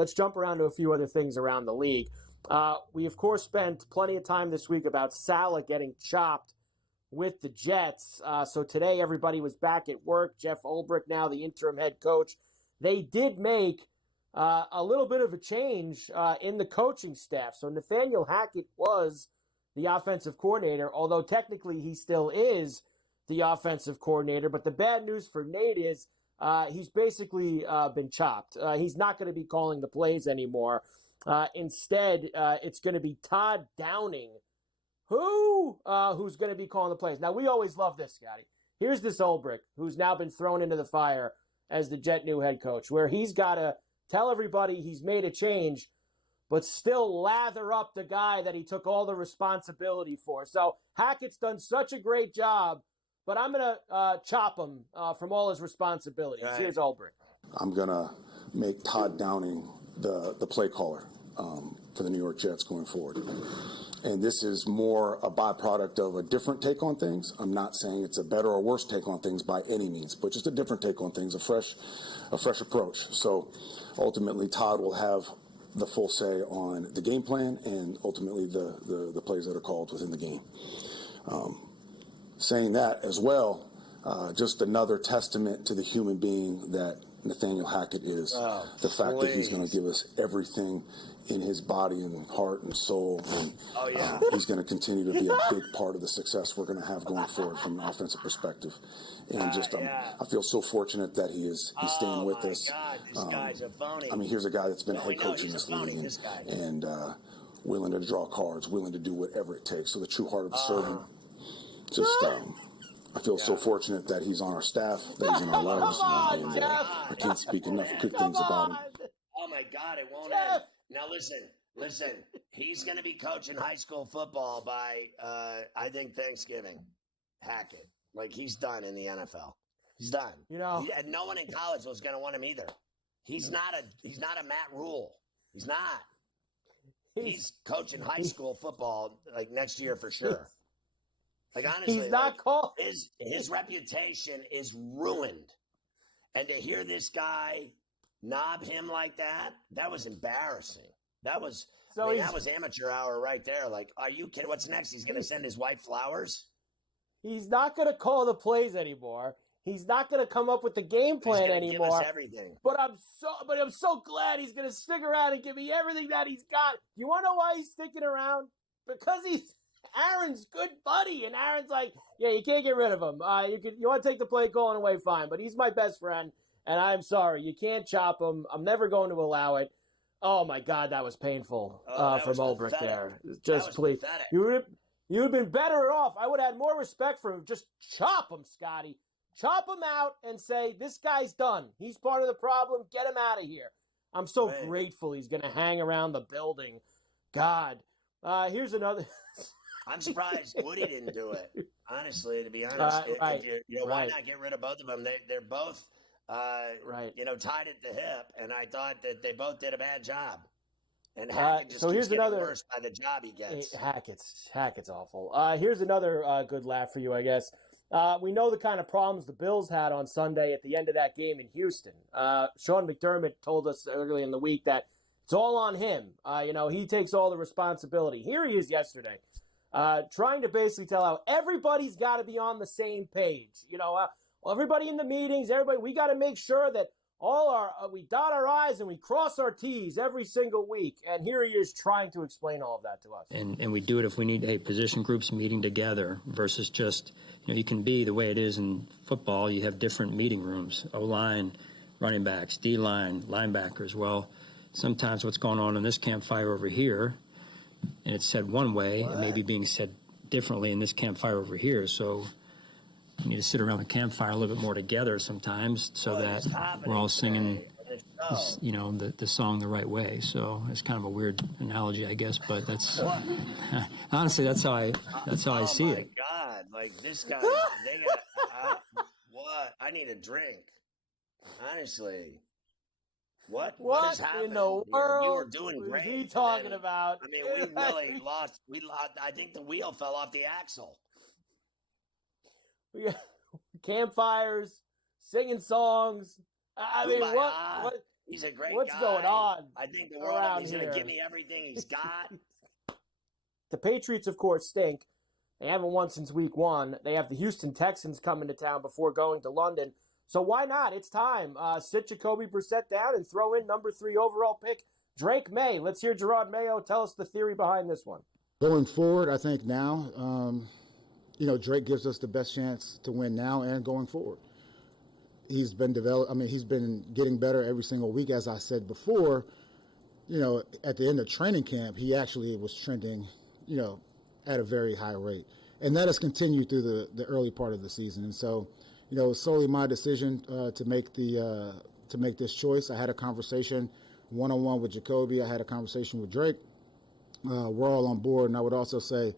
let's jump around to a few other things around the league. We, of course, spent plenty of time this week about Saleh getting chopped with the Jets. So today everybody was back at work. Jeff Ulbrich, now the interim head coach. They did make a little bit of a change in the coaching staff. So Nathaniel Hackett was the offensive coordinator, although technically he still is the offensive coordinator. But the bad news for Nate is he's basically been chopped. He's not going to be calling the plays anymore. Instead, it's going to be Todd Downing, who's going to be calling the plays. Now, we always love this, Scotty. Here's this Ulbrich, who's now been thrown into the fire as the Jet new head coach, where he's got to tell everybody he's made a change, but still lather up the guy that he took all the responsibility for. So Hackett's done such a great job, but I'm going to chop him from all his responsibilities. Right. Here's Ulbrich. I'm going to make Todd Downing the play caller for the New York Jets going forward. And this is more a byproduct of a different take on things. I'm not saying it's a better or worse take on things by any means, but just a different take on things, a fresh approach. So ultimately, Todd will have the full say on the game plan and ultimately the plays that are called within the game. Saying that as well, just another testament to the human being that Nathaniel Hackett is. The fact that he's going to give us everything in his body and heart and soul. And he's going to continue to be a big part of the success we're going to have going forward from an offensive perspective. And I feel so fortunate that he's staying with us. God, this guy's a phony. I mean, here's a guy that's been a head coach in this league and willing to draw cards, willing to do whatever it takes. So the true heart of the servant. I feel so fortunate that he's on our staff, that he's in our lives, and I can't speak enough good things about him. Oh my God, it won't end. Now listen, he's going to be coaching high school football by, I think, Thanksgiving. Hackett. Like, he's done in the NFL. He's done. No one in college was going to want him either. He's not a Matt Rule. He's not. He's coaching high school football like next year for sure. Like, honestly, he's not called. His reputation is ruined. And to hear this guy knob him like that was embarrassing. That was amateur hour right there. Like, are you kidding? What's next? He's going to send his wife flowers? He's not going to call the plays anymore. He's not going to come up with the game plan anymore. Give us everything. But I'm so glad he's going to stick around and give me everything that he's got. You want to know why he's sticking around? Because he's Aaron's good buddy, and Aaron's like, yeah, you can't get rid of him. You want to take the play calling away, fine, but he's my best friend, and I'm sorry, you can't chop him. I'm never going to allow it. Oh my God, that was painful from Ulbrich there. Just please, you would have been better off. I would have had more respect for him. Just chop him, Scotty. Chop him out and say, this guy's done. He's part of the problem. Get him out of here. I'm so grateful he's going to hang around the building. God. Here's another. I'm surprised Woody didn't do it. Honestly, to be honest, why not get rid of both of them? They're both, tied at the hip, and I thought that they both did a bad job. And Hackett just keeps getting worse by the job he gets. Hackett's awful. Here's another good laugh for you, I guess. We know the kind of problems the Bills had on Sunday at the end of that game in Houston. Sean McDermott told us early in the week that it's all on him. He takes all the responsibility. Here he is yesterday, trying to basically tell how everybody's got to be on the same page. Everybody in the meetings, we got to make sure that we dot our I's and we cross our T's every single week. And here he is trying to explain all of that to us. And we do it if we need position groups meeting together versus just, you can be the way it is in football. You have different meeting rooms, O-line, running backs, D-line, linebackers. Well, sometimes what's going on in this campfire over here, and it's said one way, it may be being said differently in this campfire over here. So we need to sit around the campfire a little bit more together sometimes so that we're all singing, the song the right way. So it's kind of a weird analogy, I guess, but that's honestly that's how I see it. Oh my God! Like this guy, what? I need a drink. Honestly, what is happening? In the world we were doing great. What is he talking about? I mean, we really lost. We lost. I think the wheel fell off the axle. Campfires, singing songs. I mean, what? He's a great What's guy. going on I think the world of him. He's going to give me everything he's got. The Patriots, of course, stink. They haven't won since week 1. They have the Houston Texans coming to town before going to London. So why not? It's time. Sit Jacoby Brissett down and throw in number 3 overall pick, Drake May. Let's hear Gerard Mayo tell us the theory behind this one. Going forward, I think now, Drake gives us the best chance to win now and going forward. He's been he's been getting better every single week, as I said before. At the end of training camp, he actually was trending, at a very high rate. And that has continued through the early part of the season. And so, it was solely my decision to make this choice. I had a conversation one-on-one with Jacoby. I had a conversation with Drake. We're all on board. And I would also say,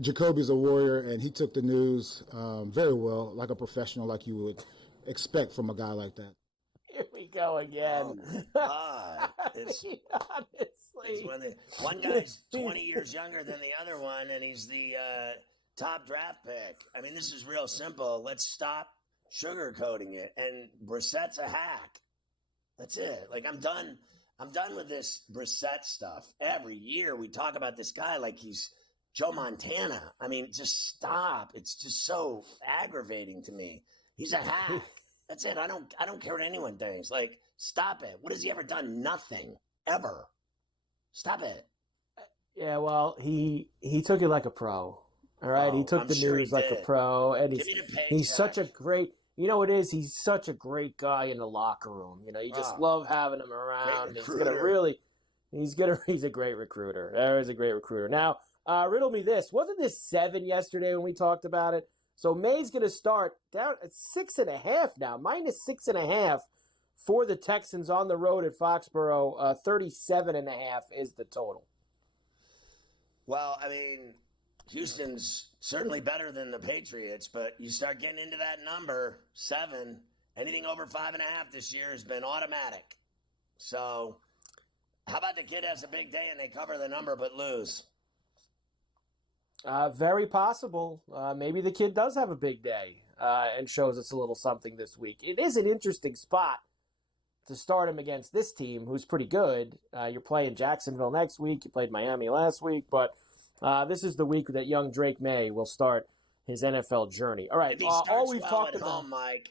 Jacoby's a warrior, and he took the news very well, like a professional, like you would expect from a guy like that. Here we go again. Oh, God. It's when one guy's 20 years younger than the other one, and he's the top draft pick. I mean, this is real simple. Let's stop sugarcoating it. And Brissett's a hack. That's it. Like, I'm done with this Brissett stuff. Every year we talk about this guy like he's Joe Montana. I mean, just stop. It's just so aggravating to me. He's a hack. That's it. I don't care what anyone thinks. Like, stop it. What has he ever done? Nothing. Ever. Stop it. Yeah, well, he took it like a pro. All right, he took the news like a pro, and he's such a great. You know what it is? He's such a great guy in the locker room. You just love having him around. He's a great recruiter. There is a great recruiter. Now, riddle me this: wasn't this 7 yesterday when we talked about it? So May's going to start down at 6.5 now, -6.5 for the Texans on the road at Foxborough. 37.5 is the total. Well, I mean, Houston's certainly better than the Patriots, but you start getting into that number, 7, anything over 5.5 this year has been automatic. So how about the kid has a big day and they cover the number but lose? Very possible. Maybe the kid does have a big day and shows us a little something this week. It is an interesting spot to start him against this team, who's pretty good. You're playing Jacksonville next week. You played Miami last week, but this is the week that young Drake May will start his NFL journey. All right, if he starts all we've well talked at about, home, Mike,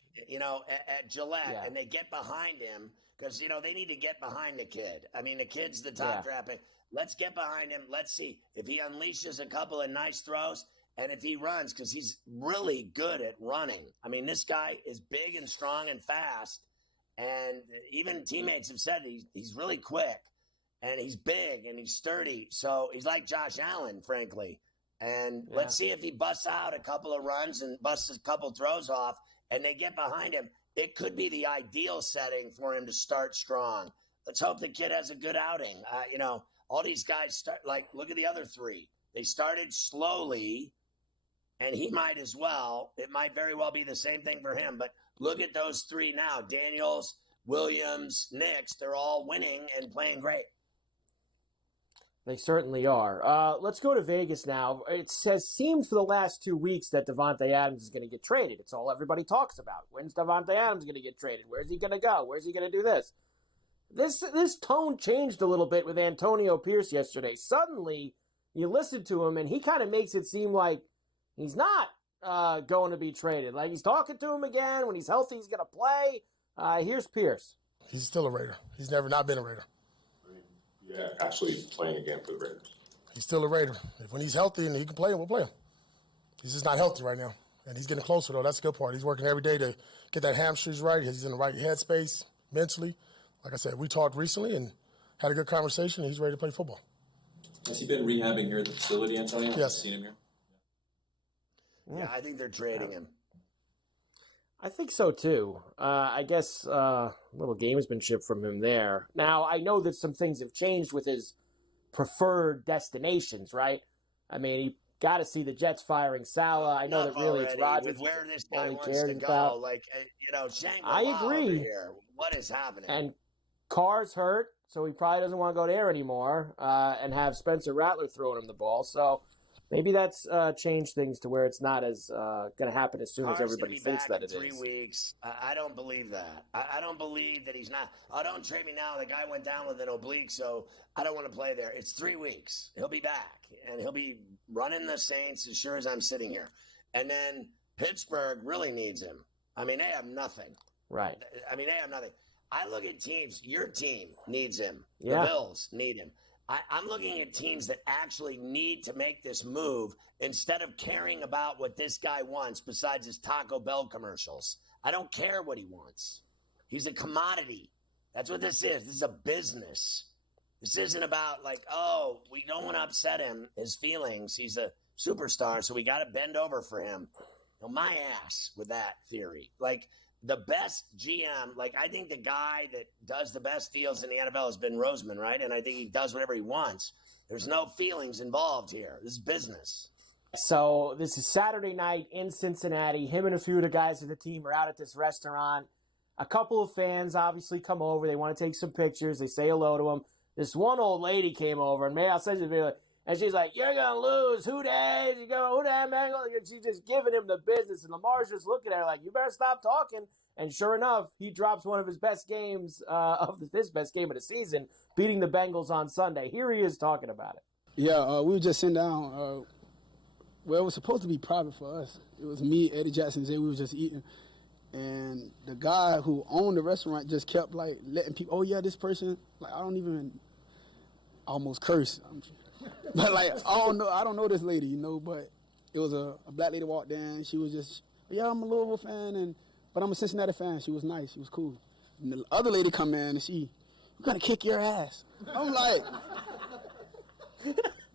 at Gillette, and they get behind him because they need to get behind the kid. I mean, the kid's the top draft pick. Let's get behind him. Let's see if he unleashes a couple of nice throws and if he runs, because he's really good at running. I mean, this guy is big and strong and fast, and even teammates have said he's really quick, and he's big and he's sturdy. So he's like Josh Allen, frankly. And let's see if he busts out a couple of runs and busts a couple throws off, and they get behind him. It could be the ideal setting for him to start strong. Let's hope the kid has a good outing. All these guys start, look at the other 3. They started slowly, and he might as well. It might very well be the same thing for him. But look at those 3 now. Daniels, Williams, Nix, they're all winning and playing great. They certainly are. Let's go to Vegas now. It seemed for the last 2 weeks that Davante Adams is going to get traded. It's all everybody talks about. When's Davante Adams going to get traded? Where's he going to go? Where's he going to do this? This tone changed a little bit with Antonio Pierce yesterday. Suddenly, you listen to him, and he kind of makes it seem like he's not going to be traded. Like, he's talking to him again. When he's healthy, he's going to play. Here's Pierce. He's still a Raider. He's never not been a Raider. Yeah, actually playing again for the Raiders. He's still a Raider. When he's healthy and he can play, we'll play him. He's just not healthy right now. And he's getting closer, though. That's the good part. He's working every day to get that hamstrings right. He's in the right headspace mentally. Like I said, we talked recently and had a good conversation, and he's ready to play football. Has he been rehabbing here at the facility, Antonio? Yes. Have you seen him here? Yeah, I think they're trading him. I think so, too. I guess a little gamesmanship from him there. Now, I know that some things have changed with his preferred destinations, right? I mean, he got to see the Jets firing Salah. I know that really it's Rodgers. With where this guy wants to go, about. Shangri-La I agree. over here. What is happening? And Carr's hurt, so he probably doesn't want to go there anymore and have Spencer Rattler throwing him the ball. So Maybe that's changed things to where it's not as going to happen as soon as Carr's everybody gonna be thinks back that in it is. 3 weeks. I don't believe that. I don't believe that he's not. Oh, don't trade me now. The guy went down with an oblique, so I don't want to play there. It's 3 weeks. He'll be back, and he'll be running the Saints as sure as I'm sitting here. And then Pittsburgh really needs him. I mean, they have nothing. Right. I mean, they have nothing. I look at teams. Your team needs him. Yeah. The Bills need him. I'm looking at teams that actually need to make this move instead of caring about what this guy wants besides his Taco Bell commercials. I don't care what he wants. He's a commodity. That's what this is. This is a business. This isn't about like, oh, we don't want to upset him, his feelings. He's a superstar, so we got to bend over for him. You know, my ass with that theory. Like, the best GM, like I think the guy that does the best deals in the NFL has been Roseman, right? And I think he does whatever he wants. There's no feelings involved here. This is business. So this is Saturday night in Cincinnati. Him and a few of the guys of the team are out at this restaurant. A couple of fans obviously come over. They want to take some pictures. They say hello to him. This one old lady came over, and maybe I'll send you the video. And she's like, "You're gonna lose. Who dat? You go, who dat, man?" And she's just giving him the business. And Lamar's just looking at her like, "You better stop talking." And sure enough, he drops one of his best games his best game of the season, beating the Bengals on Sunday. Here he is talking about it. Yeah, we were just sitting down. Well, it was supposed to be private for us. It was me, Eddie Jackson, Zay. We were just eating. And the guy who owned the restaurant just kept, like, letting people, oh, yeah, this person, like, I don't even almost curse. But, like, I don't know this lady, you know, but it was a black lady walked in. She was just, yeah, I'm a Louisville fan, but I'm a Cincinnati fan. She was nice. She was cool. And the other lady come in, and we're going to kick your ass. I'm like,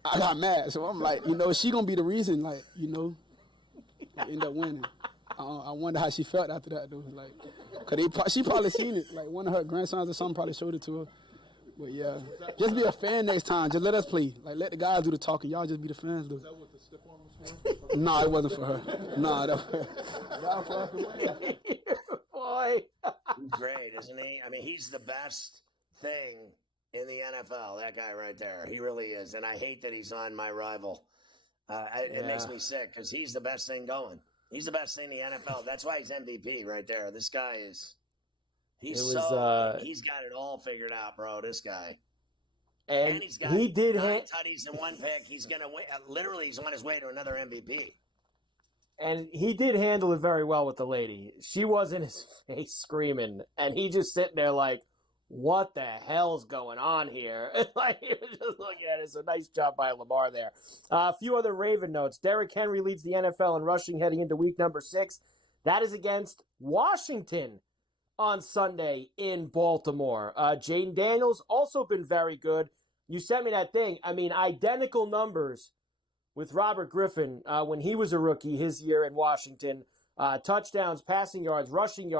I got mad. So I'm like, you know, she going to be the reason, like, you know, I end up winning. I wonder how she felt after that, though. Like, cause she probably seen it. Like, one of her grandsons or something probably showed it to her. But, yeah, just be a fan next time. Just let us play. Like, let the guys do the talking. Y'all just be the fans, though. Is that what the stiff arm was for? No, it wasn't for her. No, that was for us to win. Boy. He's great, isn't he? I mean, he's the best thing in the NFL, that guy right there. He really is. And I hate that he's on my rival. It makes me sick because he's the best thing going. He's the best thing in the NFL. That's why he's MVP right there. This guy is – he's got it all figured out, bro, this guy. And he's got 9 tutties and 1 pick. He's going to win. Literally, he's on his way to another MVP. And he did handle it very well with the lady. She was in his face screaming, and he just sitting there like, what the hell's going on here? Like, he was just looking at it. So nice job by Lamar there. A few other Raven notes. Derrick Henry leads the NFL in rushing heading into week number 6. That is against Washington on Sunday in Baltimore. Jaden Daniels also been very good. You sent me that thing. I mean, identical numbers with Robert Griffin when he was a rookie his year in Washington. Touchdowns, passing yards, rushing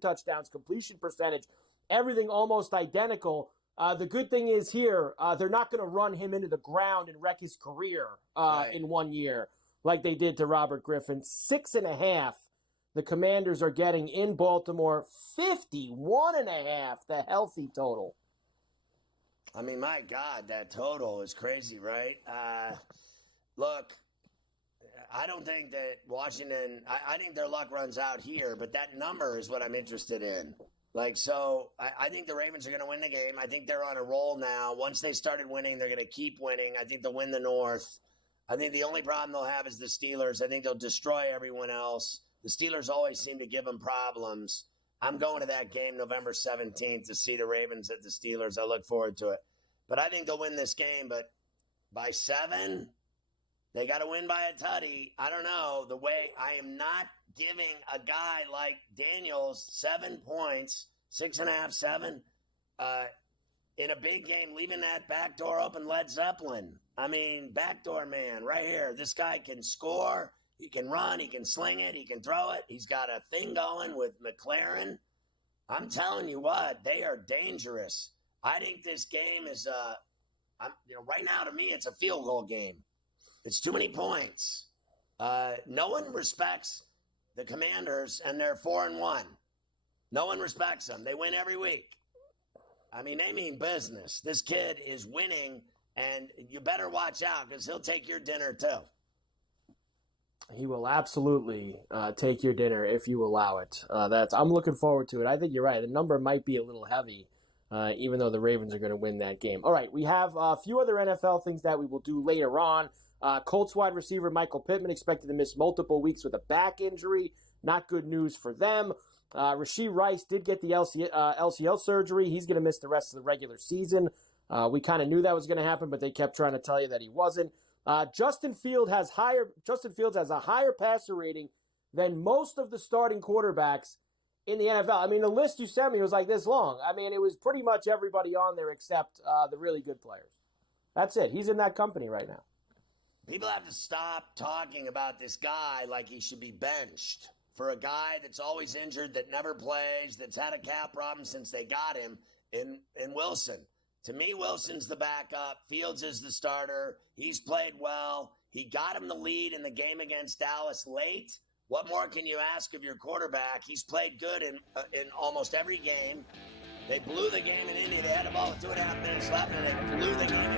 touchdowns, completion percentage. Everything almost identical. The good thing is here, they're not going to run him into the ground and wreck his career in 1 year like they did to Robert Griffin. 6.5 the Commanders are getting in Baltimore. 51.5 the healthy total. I mean, my God, that total is crazy, right? Look, I don't think that Washington – I think their luck runs out here, but that number is what I'm interested in. Like, so I think the Ravens are going to win the game. I think they're on a roll now. Once they started winning, they're going to keep winning. I think they'll win the North. I think the only problem they'll have is the Steelers. I think they'll destroy everyone else. The Steelers always seem to give them problems. I'm going to that game November 17th to see the Ravens at the Steelers. I look forward to it. But I think they'll win this game. But by 7, they got to win by a tutty. I don't know. The way I am not giving a guy like Daniels 7 points, 6.5, 7, in a big game, leaving that back door open, Led Zeppelin. I mean, backdoor man right here. This guy can score. He can run. He can sling it. He can throw it. He's got a thing going with McLaren. I'm telling you what, they are dangerous. I think this game is, right now to me, it's a field goal game. It's too many points. No one respects the Commanders, and they're 4-1. No one respects them. They win every week. I mean, they mean business. This kid is winning And you better watch out because he'll take your dinner too. He will absolutely take your dinner if you allow it. I'm looking forward to it. I think you're right. The number might be a little heavy, even though the Ravens are going to win that game. All right, we have a few other NFL things that we will do later on. Colts wide receiver Michael Pittman expected to miss multiple weeks with a back injury. Not good news for them. Rashee Rice did get the LCL surgery. He's going to miss the rest of the regular season. We kind of knew that was going to happen, but they kept trying to tell you that he wasn't. Justin Fields has a higher passer rating than most of the starting quarterbacks in the NFL. I mean, the list you sent me was like this long. I mean, it was pretty much everybody on there except the really good players. That's it. He's in that company right now. People have to stop talking about this guy like he should be benched for a guy that's always injured, that never plays, that's had a cap problem since they got him in Wilson. To me, Wilson's the backup. Fields is the starter. He's played well. He got him the lead in the game against Dallas late. What more can you ask of your quarterback? He's played good in almost every game. They blew the game in Indy. They had the ball with 2.5 minutes left, and they blew the game